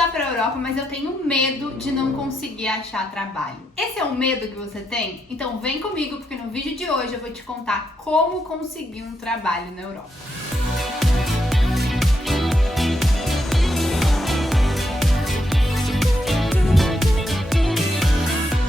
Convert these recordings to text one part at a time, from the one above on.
mudar para a Europa, mas eu tenho medo de não conseguir achar trabalho. Esse é o medo que você tem? Então vem comigo, porque no vídeo de hoje eu vou te contar como conseguir um trabalho na Europa.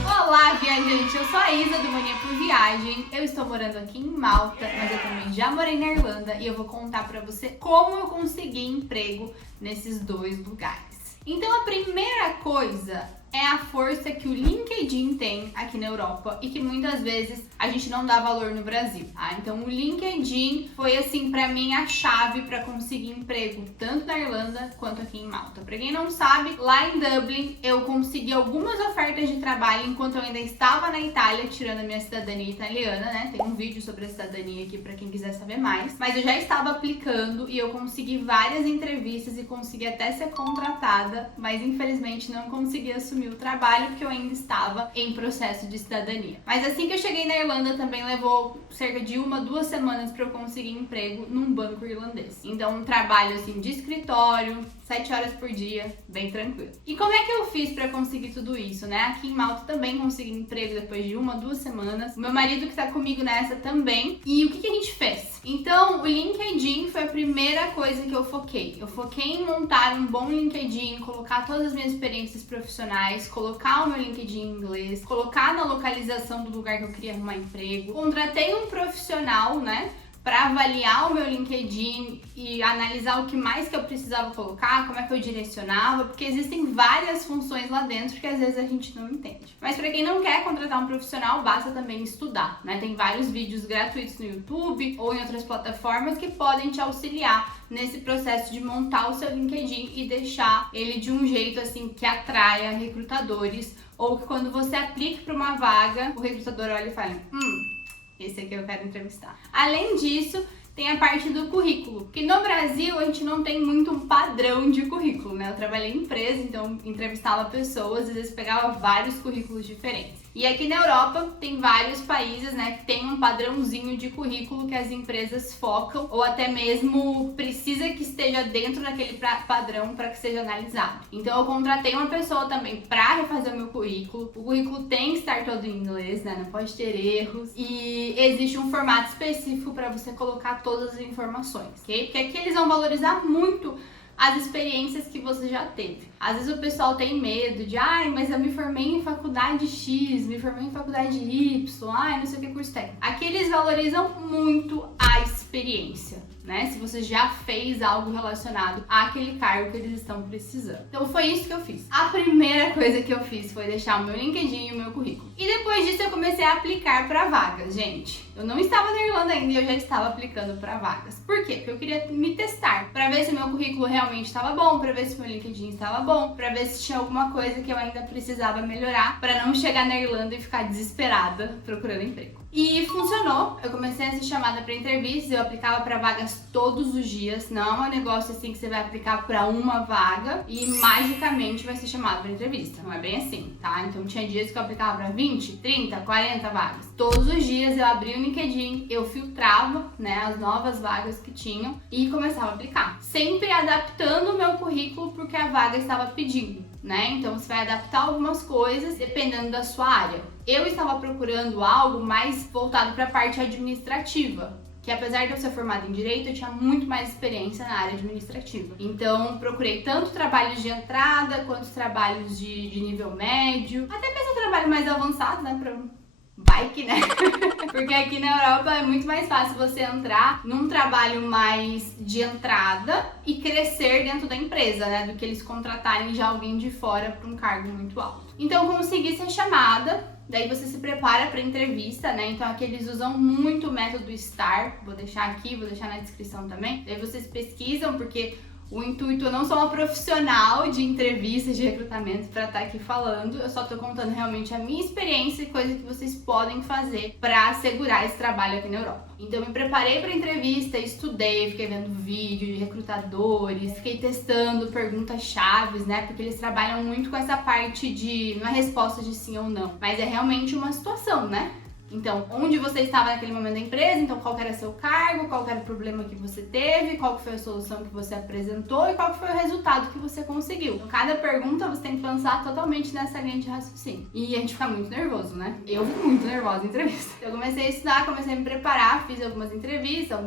Olá, viajante! Eu sou a Isa do Mania por Viagem. Eu estou morando aqui em Malta, mas eu também já morei na Irlanda e eu vou contar pra você como eu consegui emprego nesses dois lugares. Então a primeira coisa é a força que o LinkedIn tem aqui na Europa e que muitas vezes a gente não dá valor no Brasil, tá? Então o LinkedIn foi assim pra mim a chave para conseguir emprego tanto na Irlanda quanto aqui em Malta. Pra quem não sabe, lá em Dublin eu consegui algumas ofertas de trabalho enquanto eu ainda estava na Itália, tirando a minha cidadania italiana, né? Tem um vídeo sobre a cidadania aqui pra quem quiser saber mais. Mas eu já estava aplicando e eu consegui várias entrevistas e consegui até ser contratada, mas infelizmente não consegui assumir o trabalho porque eu ainda estava em processo de cidadania. Mas assim que eu cheguei na Irlanda também levou cerca de 1-2 semanas para eu conseguir emprego num banco irlandês. Então um trabalho assim de escritório, 7 horas por dia, bem tranquilo. E como é que eu fiz para conseguir tudo isso, né? Aqui em Malta também consegui emprego depois de 1-2 semanas. O meu marido que tá comigo nessa também. E o que a gente fez? Então o LinkedIn foi a primeira coisa que eu foquei. Eu foquei em montar um bom LinkedIn, colocar todas as minhas experiências profissionais, colocar o meu LinkedIn em inglês, colocar na localização do lugar que eu queria arrumar emprego. Contratei um profissional, né, para avaliar o meu LinkedIn e analisar o que mais que eu precisava colocar, como é que eu direcionava, porque existem várias funções lá dentro que às vezes a gente não entende. Mas para quem não quer contratar um profissional, basta também estudar, né? Tem vários vídeos gratuitos no YouTube ou em outras plataformas que podem te auxiliar nesse processo de montar o seu LinkedIn e deixar ele de um jeito assim que atraia recrutadores, ou que quando você aplique para uma vaga, o recrutador olha e fala: esse aqui eu quero entrevistar. Além disso, tem a parte do currículo, que no Brasil a gente não tem muito um padrão de currículo, né? Eu trabalhei em empresa, então entrevistava pessoas, às vezes pegava vários currículos diferentes. E aqui na Europa tem vários países, né, que tem um padrãozinho de currículo que as empresas focam ou até mesmo precisa que esteja dentro daquele padrão para que seja analisado. Então eu contratei uma pessoa também para refazer o meu currículo. O currículo tem que estar todo em inglês, né, não pode ter erros, e existe um formato específico para você colocar todas as informações, ok? Porque aqui eles vão valorizar muito as experiências que você já teve. Às vezes o pessoal tem medo de, mas eu me formei em faculdade X, me formei em faculdade Y, não sei o que curso técnico. Aqui eles valorizam muito a experiência, né? Se você já fez algo relacionado àquele cargo que eles estão precisando. Então foi isso que eu fiz. A primeira coisa que eu fiz foi deixar o meu LinkedIn e o meu currículo. E depois disso eu comecei a aplicar para vagas, gente. Eu não estava na Irlanda ainda e eu já estava aplicando para vagas. Por quê? Porque eu queria me testar, para ver se o meu currículo realmente estava bom, para ver se o meu LinkedIn estava bom, para ver se tinha alguma coisa que eu ainda precisava melhorar, para não chegar na Irlanda e ficar desesperada procurando emprego. E funcionou. Eu comecei a ser chamada para entrevistas, eu aplicava para vagas todos os dias. Não é um negócio assim que você vai aplicar para uma vaga e magicamente vai ser chamado para entrevista. Não é bem assim, tá? Então tinha dias que eu aplicava para 20, 30, 40 vagas. Todos os dias eu abria o LinkedIn, eu filtrava, né, as novas vagas que tinham e começava a aplicar. Sempre adaptando o meu currículo porque a vaga estava pedindo, né? Então você vai adaptar algumas coisas dependendo da sua área. Eu estava procurando algo mais voltado para a parte administrativa, que apesar de eu ser formada em Direito, eu tinha muito mais experiência na área administrativa. Então, procurei tanto trabalhos de entrada, quanto trabalhos de nível médio, até mesmo trabalho mais avançado, né, para bike, né? Porque aqui na Europa é muito mais fácil você entrar num trabalho mais de entrada e crescer dentro da empresa, né? Do que eles contratarem já alguém de fora para um cargo muito alto. Então, eu consegui ser chamada, daí você se prepara para entrevista, né? Então, aqui eles usam muito o método STAR, vou deixar aqui, vou deixar na descrição também. Daí vocês pesquisam, porque o intuito, eu não sou uma profissional de entrevistas, de recrutamento para estar aqui falando, eu só tô contando realmente a minha experiência e coisas que vocês podem fazer para assegurar esse trabalho aqui na Europa. Então eu me preparei para entrevista, estudei, fiquei vendo vídeo de recrutadores, fiquei testando perguntas-chave, né? Porque eles trabalham muito com essa parte de, não é resposta de sim ou não, mas é realmente uma situação, né? Então, onde você estava naquele momento da empresa, então qual que era seu cargo, qual que era o problema que você teve, qual que foi a solução que você apresentou e qual que foi o resultado que você conseguiu. Então, cada pergunta você tem que pensar totalmente nessa linha de raciocínio. E a gente fica muito nervoso, né? Eu fico muito nervosa em entrevista. Eu comecei a estudar, comecei a me preparar, fiz algumas entrevistas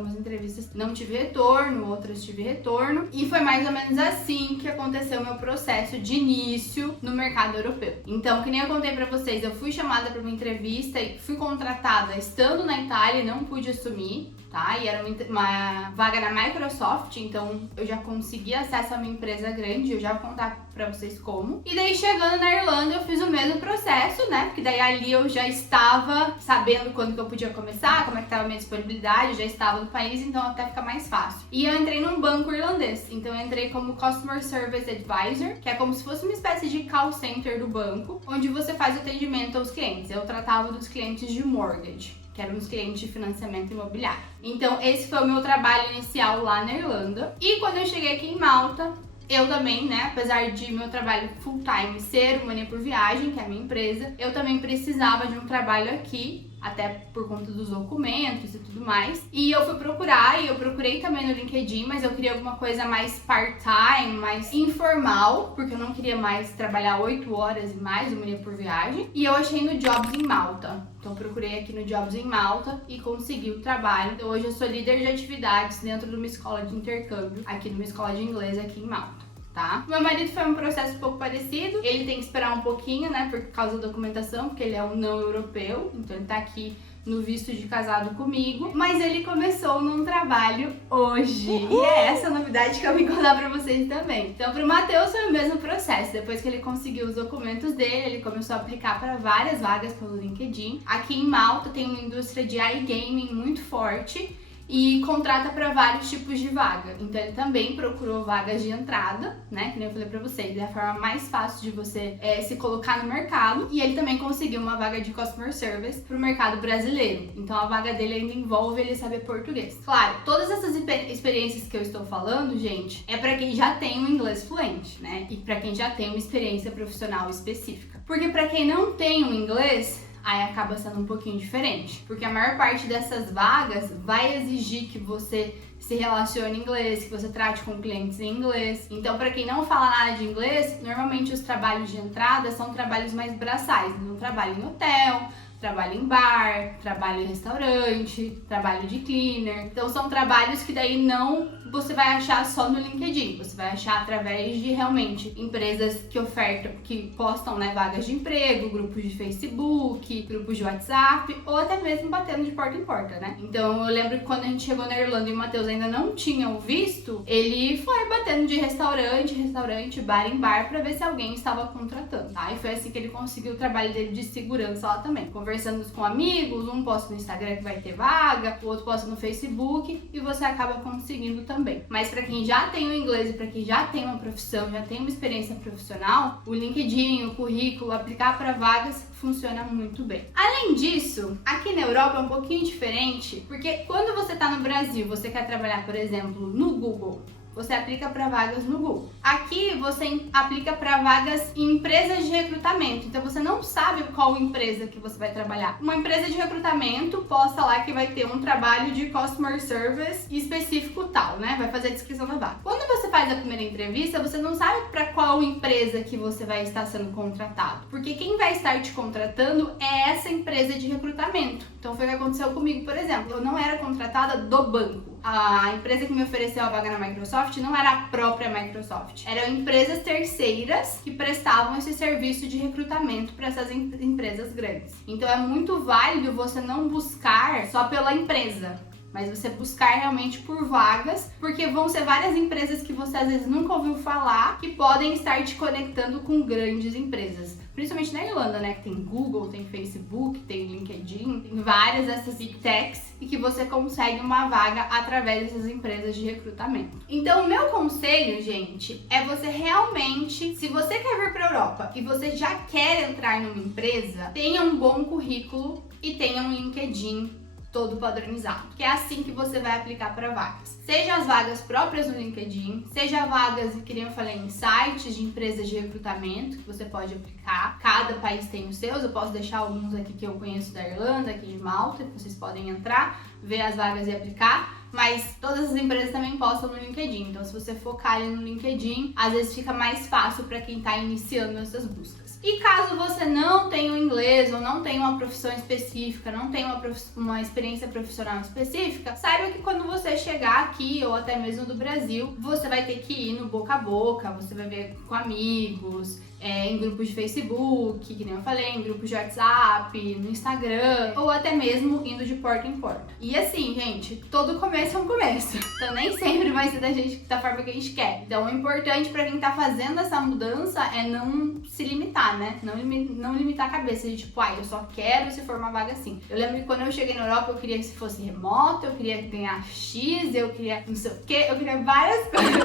não tive retorno, outras tive retorno. E foi mais ou menos assim que aconteceu o meu processo de início no mercado europeu. Então, que nem eu contei pra vocês, eu fui chamada para uma entrevista e fui contratada estando na Itália e não pude assumir, tá? E era uma vaga na Microsoft, então eu já consegui acesso a uma empresa grande, eu já vou contar pra vocês como. E daí, chegando na Irlanda, eu fiz o mesmo processo, né? Porque daí ali eu já estava sabendo quando que eu podia começar, como é que tava a minha disponibilidade, eu já estava no país, então até fica mais fácil. E eu entrei num banco irlandês, então eu entrei como Customer Service Advisor, que é como se fosse uma espécie de call center do banco, onde você faz atendimento aos clientes. Eu tratava dos clientes de mortgage, que eram os clientes de financiamento imobiliário. Então, esse foi o meu trabalho inicial lá na Irlanda. E quando eu cheguei aqui em Malta, eu também, né, apesar de meu trabalho full time ser o Mania por Viagem, que é a minha empresa, eu também precisava de um trabalho aqui, até por conta dos documentos e tudo mais. E eu fui procurar, e eu procurei também no LinkedIn, mas eu queria alguma coisa mais part-time, mais informal, porque eu não queria mais trabalhar 8 horas e mais o Mania por Viagem. E eu achei no Jobs em Malta. Então eu procurei aqui no Jobs em Malta e consegui o trabalho. Então hoje eu sou líder de atividades dentro de uma escola de intercâmbio, aqui numa escola de inglês aqui em Malta. Tá? Meu marido foi um processo um pouco parecido, ele tem que esperar um pouquinho, né, por causa da documentação, porque ele é um não europeu, então ele tá aqui no visto de casado comigo, mas ele começou num trabalho hoje. E é essa a novidade que eu vim contar pra vocês também. Então, pro Matheus foi o mesmo processo. Depois que ele conseguiu os documentos dele, ele começou a aplicar para várias vagas pelo LinkedIn. Aqui em Malta tem uma indústria de iGaming muito forte e contrata para vários tipos de vaga. Então ele também procurou vagas de entrada, né? Que nem eu falei pra vocês, é a forma mais fácil de você se colocar no mercado. E ele também conseguiu uma vaga de Customer Service pro mercado brasileiro. Então a vaga dele ainda envolve ele saber português. Claro, todas essas experiências que eu estou falando, gente, é para quem já tem um inglês fluente, né? E para quem já tem uma experiência profissional específica. Porque para quem não tem um inglês, aí acaba sendo um pouquinho diferente, porque a maior parte dessas vagas vai exigir que você se relacione em inglês, que você trate com clientes em inglês. Então, para quem não fala nada de inglês, normalmente os trabalhos de entrada são trabalhos mais braçais. Então, trabalho em hotel, trabalho em bar, trabalho em restaurante, trabalho de cleaner. Então são trabalhos que daí não você vai achar só no LinkedIn, você vai achar através de realmente empresas que ofertam, que postam, né, vagas de emprego, grupos de Facebook, grupos de WhatsApp, ou até mesmo batendo de porta em porta, né? Então eu lembro que quando a gente chegou na Irlanda e o Matheus ainda não tinha o visto, ele foi batendo de restaurante, bar em bar pra ver se alguém estava contratando, tá? E foi assim que ele conseguiu o trabalho dele de segurança lá também, conversando com amigos, um posta no Instagram que vai ter vaga, o outro posta no Facebook e você acaba conseguindo também. Mas para quem já tem o inglês e para quem já tem uma profissão, já tem uma experiência profissional, o LinkedIn, o currículo, aplicar para vagas funciona muito bem. Além disso, aqui na Europa é um pouquinho diferente, porque quando você tá no Brasil, você quer trabalhar, por exemplo, no Google, você aplica para vagas no Google. Aqui você aplica para vagas em empresas de recrutamento. Então você não sabe qual empresa que você vai trabalhar. Uma empresa de recrutamento posta lá que vai ter um trabalho de customer service específico tal, né? Vai fazer a descrição da vaga. Quando você faz a primeira entrevista, você não sabe para qual empresa que você vai estar sendo contratado, porque quem vai estar te contratando é essa empresa de recrutamento. Então foi o que aconteceu comigo, por exemplo. Eu não era contratada do banco. A empresa que me ofereceu a vaga na Microsoft não era a própria Microsoft. Eram empresas terceiras que prestavam esse serviço de recrutamento para essas empresas grandes. Então é muito válido você não buscar só pela empresa, mas você buscar realmente por vagas, porque vão ser várias empresas que você às vezes nunca ouviu falar, que podem estar te conectando com grandes empresas. Principalmente na Irlanda, né? Que tem Google, tem Facebook, tem LinkedIn, tem várias dessas big techs e que você consegue uma vaga através dessas empresas de recrutamento. Então, o meu conselho, gente, é você realmente, se você quer vir para a Europa e você já quer entrar numa empresa, tenha um bom currículo e tenha um LinkedIn todo padronizado, que é assim que você vai aplicar para vagas. Seja as vagas próprias no LinkedIn, seja vagas, que nem eu falei, em sites de empresas de recrutamento, que você pode aplicar. Cada país tem os seus, eu posso deixar alguns aqui que eu conheço da Irlanda, aqui de Malta, que vocês podem entrar, ver as vagas e aplicar. Mas todas as empresas também postam no LinkedIn, então se você focar ali no LinkedIn, às vezes fica mais fácil para quem está iniciando essas buscas. E caso você não tenha o inglês ou não tenha uma profissão específica, não tenha uma experiência profissional específica, saiba que quando você chegar aqui ou até mesmo do Brasil, você vai ter que ir no boca a boca, você vai ver com amigos, em grupos de Facebook, que nem eu falei, em grupos de WhatsApp, no Instagram, ou até mesmo indo de porta em porta. E assim, gente, todo começo é um começo. Então nem sempre vai ser da forma que a gente quer. Então o importante pra quem tá fazendo essa mudança é não se limitar, né? Não limitar a cabeça de tipo, eu só quero se for uma vaga assim. Eu lembro que quando eu cheguei na Europa, eu queria que se fosse remoto, eu queria ganhar X, eu queria não sei o quê, eu queria várias coisas.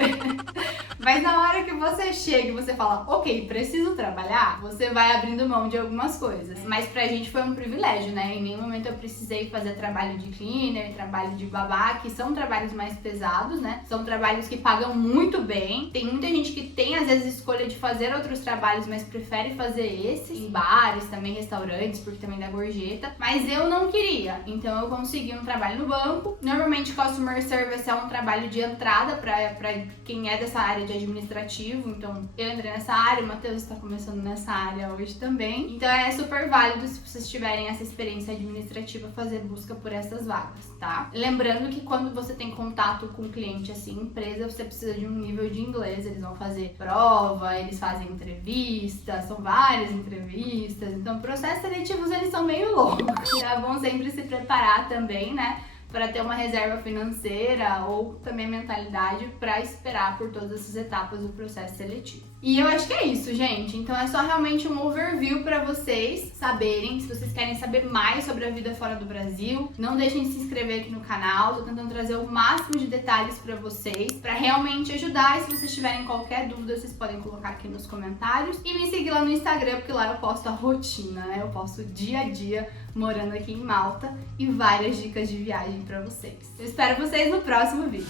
Mas na hora que você chega e você fala, ok, preciso trabalhar, você vai abrindo mão de algumas coisas. Mas pra gente foi um privilégio, né? Em nenhum momento eu precisei fazer trabalho de cleaner, trabalho de babá, que são trabalhos mais pesados, né? São trabalhos que pagam muito bem. Tem muita gente que tem, às vezes, escolha de fazer outros trabalhos, mas prefere fazer esses. Em bares, também restaurantes, porque também dá gorjeta. Mas eu não queria. Então eu consegui um trabalho no banco. Normalmente, Customer Service é um trabalho de entrada pra quem é dessa área de administrativo. Então eu entrei nessa área, o Matheus está começando nessa área hoje também. Então é super válido, se vocês tiverem essa experiência administrativa, fazer busca por essas vagas, tá? Lembrando que quando você tem contato com cliente, assim, empresa, você precisa de um nível de inglês. Eles vão fazer prova, eles fazem entrevista, são várias entrevistas. Então processos seletivos, eles são meio loucos. É bom sempre se preparar também, né? Para ter uma reserva financeira ou também mentalidade para esperar por todas essas etapas do processo seletivo. E eu acho que é isso, gente. Então é só realmente um overview para vocês saberem. Se vocês querem saber mais sobre a vida fora do Brasil, não deixem de se inscrever aqui no canal. Tô tentando trazer o máximo de detalhes para vocês, para realmente ajudar. E se vocês tiverem qualquer dúvida, vocês podem colocar aqui nos comentários. E me seguir lá no Instagram, porque lá eu posto a rotina, né? Eu posto o dia a dia morando aqui em Malta e várias dicas de viagem para vocês. Eu espero vocês no próximo vídeo.